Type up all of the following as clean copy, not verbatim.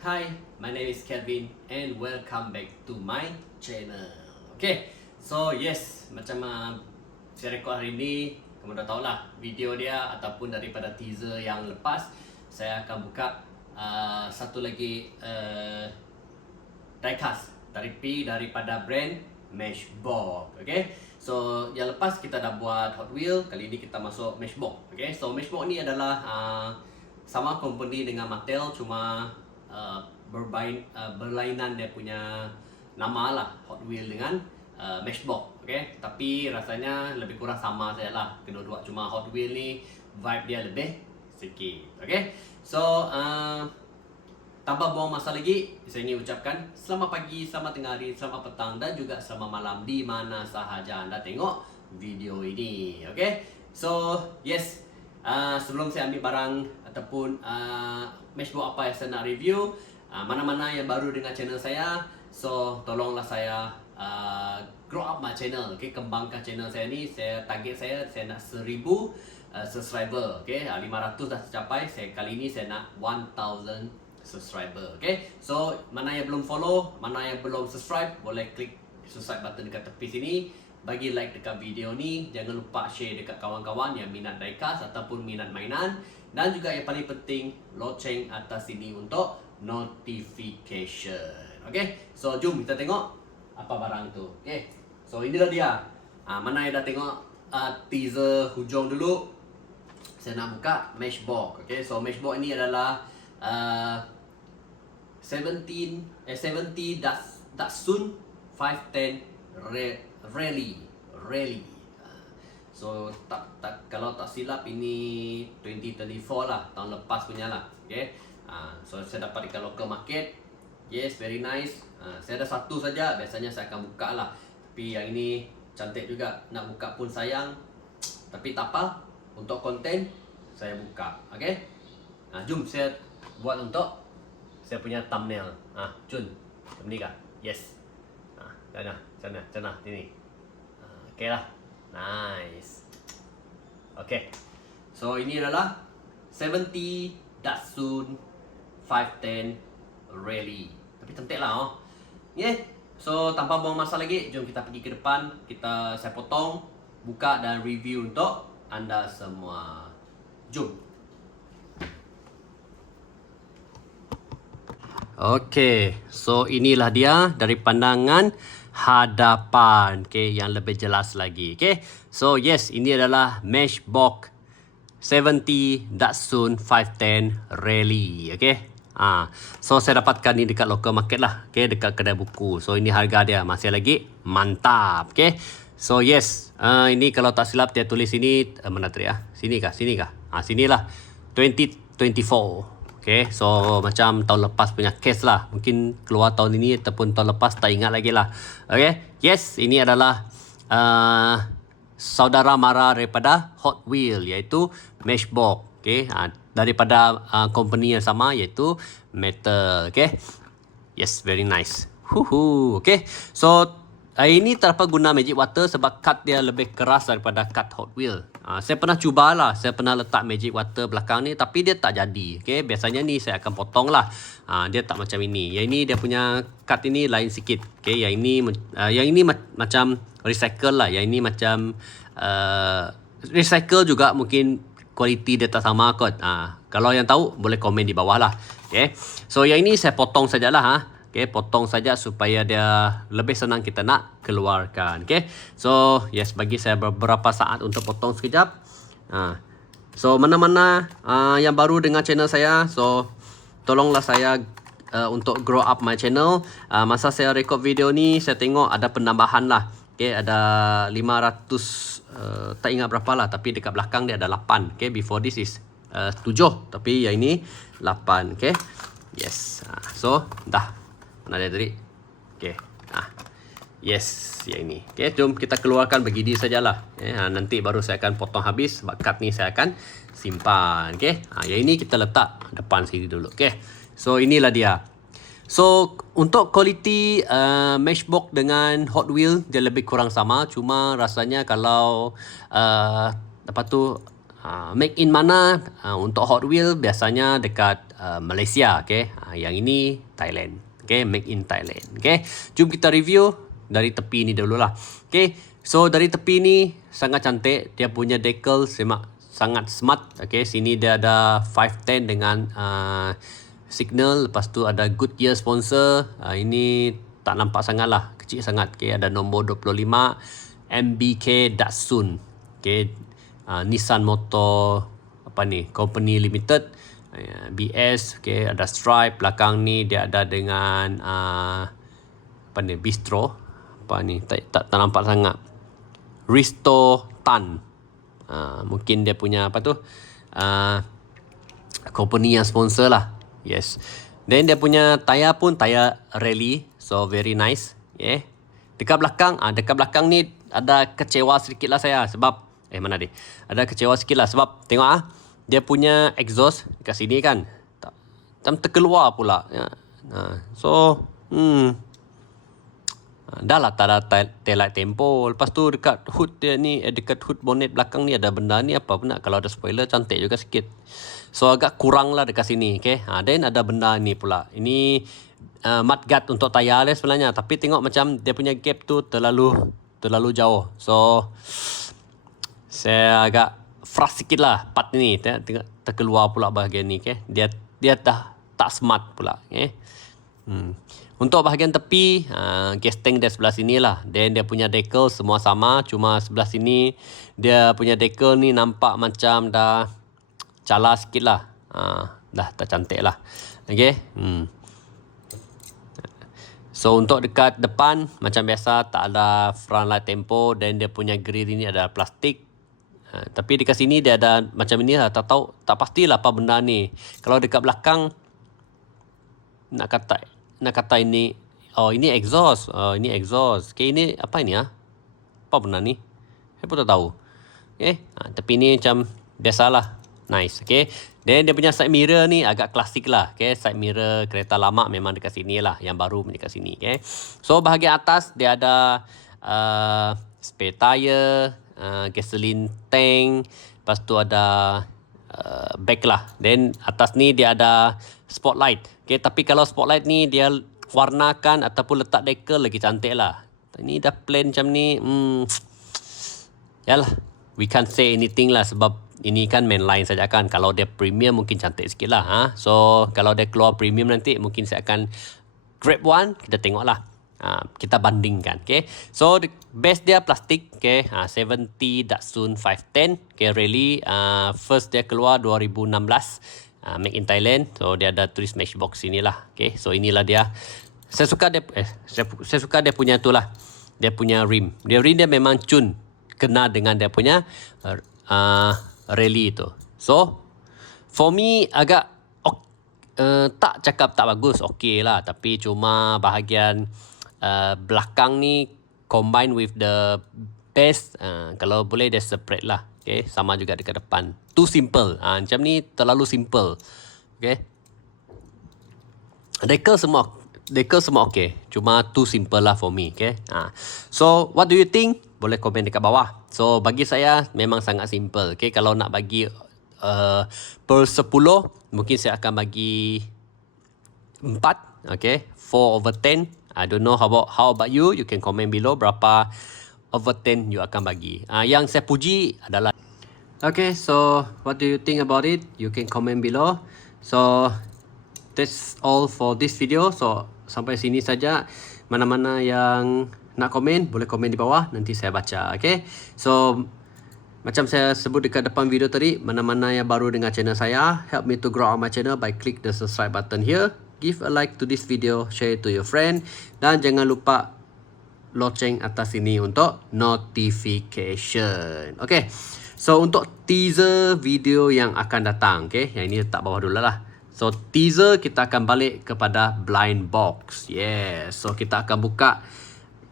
Hi, my name is Kelvin and welcome back to my channel. Okay, so yes, macam saya rekod hari ni, kamu dah tahu lah video dia ataupun daripada teaser yang lepas, saya akan buka satu lagi diecast daripada brand Matchbox. Okay, so yang lepas kita dah buat Hot Wheel, kali ini kita masuk Matchbox. Okay, so Matchbox ni adalah sama company dengan Mattel, cuma berlainan dia punya nama lah, Hot Wheel dengan Matchbox. Okay, tapi rasanya lebih kurang sama saja lah kedua-dua, cuma Hot Wheel ni vibe dia lebih sikit. Okay, so tanpa buang masa lagi, saya ingin ucapkan selamat pagi, selamat tengah hari, selamat petang dan juga selamat malam di mana sahaja anda tengok video ini. Okay, so yes, sebelum saya ambil barang ataupun Matchbox apa yang saya nak review, mana-mana yang baru dengan channel saya, so tolonglah saya grow up my channel. Okay, kembangkan channel saya ni. Saya target saya nak 1000 subscriber. Okay, 500 dah tercapai. Kali ini saya nak 1000 subscriber. Okay, so mana yang belum follow, mana yang belum subscribe, boleh klik subscribe button dekat tepi sini, bagi like dekat video ni, jangan lupa share dekat kawan-kawan yang minat diecast ataupun minat mainan, dan juga yang paling penting loceng atas sini untuk notification. Okay, so jom kita tengok apa barang itu. Okay, so inilah dia. Mana yang dah tengok teaser hujung dulu, saya nak buka Matchbox. Okay, so Matchbox ini adalah 70 Datsun 510 Rally. So kalau tak silap ini 2024 lah, tahun lepas punya lah. Okay, so saya dapat dekat local market. Yes, very nice. Saya ada satu saja, biasanya saya akan buka lah, tapi yang ini cantik juga, nak buka pun sayang, tapi tak apa, untuk konten saya buka. Okay, jom saya buat untuk saya punya thumbnail. Jun, macam ni kah? Yes. Sana, sini. Okay lah. Nice. Okay, so ini adalah 70 Datsun 510 Rally. Tapi cantik lah, oh. Yeah. So tanpa buang masa lagi, jom kita pergi ke depan. Saya potong, buka dan review untuk anda semua. Jom. Okay, so inilah dia dari pandangan hadapan, okay, yang lebih jelas lagi. Okay, so yes, ini adalah Matchbox 70 Datsun 510 Rally. Okay, so saya dapatkan ni dekat local market lah, okay, dekat kedai buku. So ini harga dia masih lagi mantap. Okay, so yes, ini kalau tak silap dia tulis ini mana tadi sini kah? Sinilah 2024. Okay, so macam tahun lepas punya case lah. Mungkin keluar tahun ini ataupun tahun lepas, tak ingat lagi lah. Okay, yes, ini adalah saudara mara daripada Hot Wheel, iaitu Matchbox. Okay, daripada company yang sama, iaitu Mattel. Okay, yes, very nice. Okay, so ini tanpa guna magic water sebab cut dia lebih keras daripada cut Hot Wheel. Saya pernah cubalah, saya pernah letak magic water belakang ni, tapi dia tak jadi. Okay, biasanya ni saya akan potong lah. Dia tak macam ini. Yang ini dia punya cut ini lain sikit. Okay, yang ini macam recycle lah. Yang ini macam recycle juga, mungkin kualiti dia tak sama kot. Kalau yang tahu boleh komen di bawah lah. Okay, so yang ini saya potong sajalah. Okay, potong saja supaya dia lebih senang kita nak keluarkan. Okay, so yes, bagi saya beberapa saat untuk potong sekejap. So mana-mana yang baru dengan channel saya, so tolonglah saya untuk grow up my channel. Masa saya record video ni, saya tengok ada penambahan lah. Okay, ada 500 tak ingat berapa lah, tapi dekat belakang dia ada 8. Okay, before this is 7, tapi yang ini 8. Okay, yes. So dah. Mana dia tadi? Okay. Yes, yang ini. Okay, jom kita keluarkan begini sajalah. Nanti baru saya akan potong habis. Sebab cut ni saya akan simpan. Okay, yang ini kita letak depan sini dulu. Okay, so inilah dia. So untuk kualiti Matchbox dengan Hot Wheel dia lebih kurang sama. Cuma rasanya kalau lepas tu Make in mana? Untuk Hot Wheel biasanya dekat Malaysia, okay? Yang ini Thailand, okay? Make in Thailand, okay? Jom kita review dari tepi ni dulu lah, okay? So dari tepi ni sangat cantik, dia punya decal sangat smart, okay? Sini dia ada 510 dengan signal, lepas tu ada Goodyear sponsor. Ini tak nampak sangat lah, kecil sangat, okay? Ada nombor 25 MBK Datsun, okay? Nissan Motor Company Limited, BS, okay? Ada stripe belakang ni, dia ada dengan bistro, tak nampak sangat. Risto Tan, mungkin dia punya company yang sponsor lah. Yes. Then dia punya tayar pun tayar rally, so very nice, yeah. Dekat belakang ni ada kecewa sedikit lah saya, sebab mana dia? Ada kecewa sikit lah sebab tengok dia punya exhaust dekat sini kan, macam terkeluar pula. So dah lah tak ada taillight tempo. Lepas tu dekat hood dia ni, dekat hood bonnet belakang ni ada benda ni, apa pun nak, kalau ada spoiler cantik juga sikit. So agak kurang lah dekat sini, okay? Then ada benda ni pula. Ini mudguard untuk tayar dia sebenarnya, tapi tengok macam dia punya gap tu terlalu jauh. So saya agak frust sikit lah part ni, tengok terkeluar pula bahagian ni, okay? Dia dah tak smart pula, okay? Untuk bahagian tepi, gas tank dia sebelah sini lah. Then dia punya decal semua sama, cuma sebelah sini dia punya decal ni nampak macam dah cala sikit lah. Dah tak cantik lah, okay? So untuk dekat depan macam biasa tak ada front light tempo, dan dia punya grill ini ada plastik. Tapi dekat sini dia ada macam ini lah, tak pastilah apa benda ni. Kalau dekat belakang nak kata ini, ini exhaust. Ini exhaust. Okay, ini apa ini apa benda ni? Saya pun tak tahu. Okay, tapi ni macam biasalah. Nice, okay. Then dia punya side mirror ni agak klasik lah, okay. Side mirror kereta lama memang dekat sini lah, yang baru dekat sini, okay. So bahagian atas dia ada spare tire, gasoline tank, lepas tu ada bag lah. Then atas ni dia ada spotlight, okay. Tapi kalau spotlight ni dia warnakan ataupun letak decal lagi cantik lah. Ini dah plain macam ni, yalah, we can't say anything lah, sebab ini kan mainline saja kan. Kalau dia premium mungkin cantik sikit lah. So kalau dia keluar premium nanti mungkin saya akan grab one, kita tengok lah. Kita bandingkan, okay. So base dia plastik, okay. 70 Datsun 510, okay, rally. First dia keluar 2016, make in Thailand. So dia ada tulis matchbox sini lah, okay. So inilah dia. Saya suka dia punya tu lah, dia punya rim. Dia memang cun kena dengan dia punya rally tu. So for me agak tak cakap tak bagus, okay lah. Tapi cuma bahagian belakang ni combine with the base, kalau boleh dia separate lah, okay. Sama juga dekat depan, too simple. Macam ni terlalu simple, okay. Decal semua okay, cuma too simple lah for me, okay. So what do you think? Boleh komen dekat bawah. So bagi saya memang sangat simple, okay. Kalau nak bagi per 10, mungkin saya akan bagi 4, okay. 4/10. I don't know how about you. You can comment below berapa over 10 you akan bagi. Yang saya puji adalah, okay. So what do you think about it? You can comment below. So that's all for this video. So sampai sini saja. Mana-mana yang nak komen, boleh komen di bawah, nanti saya baca, okay. So macam saya sebut dekat depan video tadi, mana-mana yang baru dengan channel saya, help me to grow on my channel by click the subscribe button here. Give a like to this video, share it to your friend, dan jangan lupa loceng atas sini untuk notification. Okay, so untuk teaser video yang akan datang, okay, yang ini letak bawah dulu lah. So teaser kita akan balik kepada blind box. Yes, so kita akan buka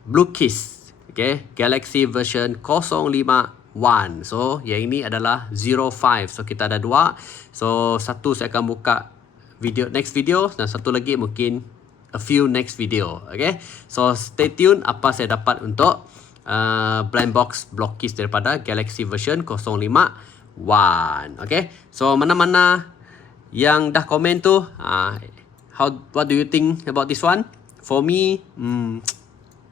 Blue Kiss, okay, Galaxy version 051. So yang ini adalah 05. So kita ada dua. So satu saya akan buka next video, dan satu lagi mungkin a few next video, okay. So stay tune apa saya dapat untuk blind box block keys daripada Galaxy version 051. Okay, so mana-mana yang dah komen tu, what do you think about this one? For me,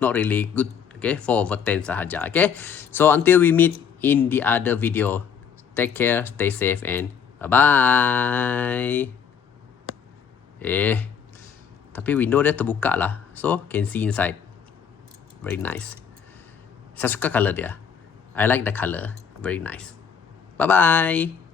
not really good. Okay, 4 over 10 sahaja. Okay, so until we meet in the other video, take care, stay safe, and bye-bye. Tapi window dia terbuka lah, so can see inside. Very nice. Saya suka color dia. I like the color. Very nice. Bye-bye.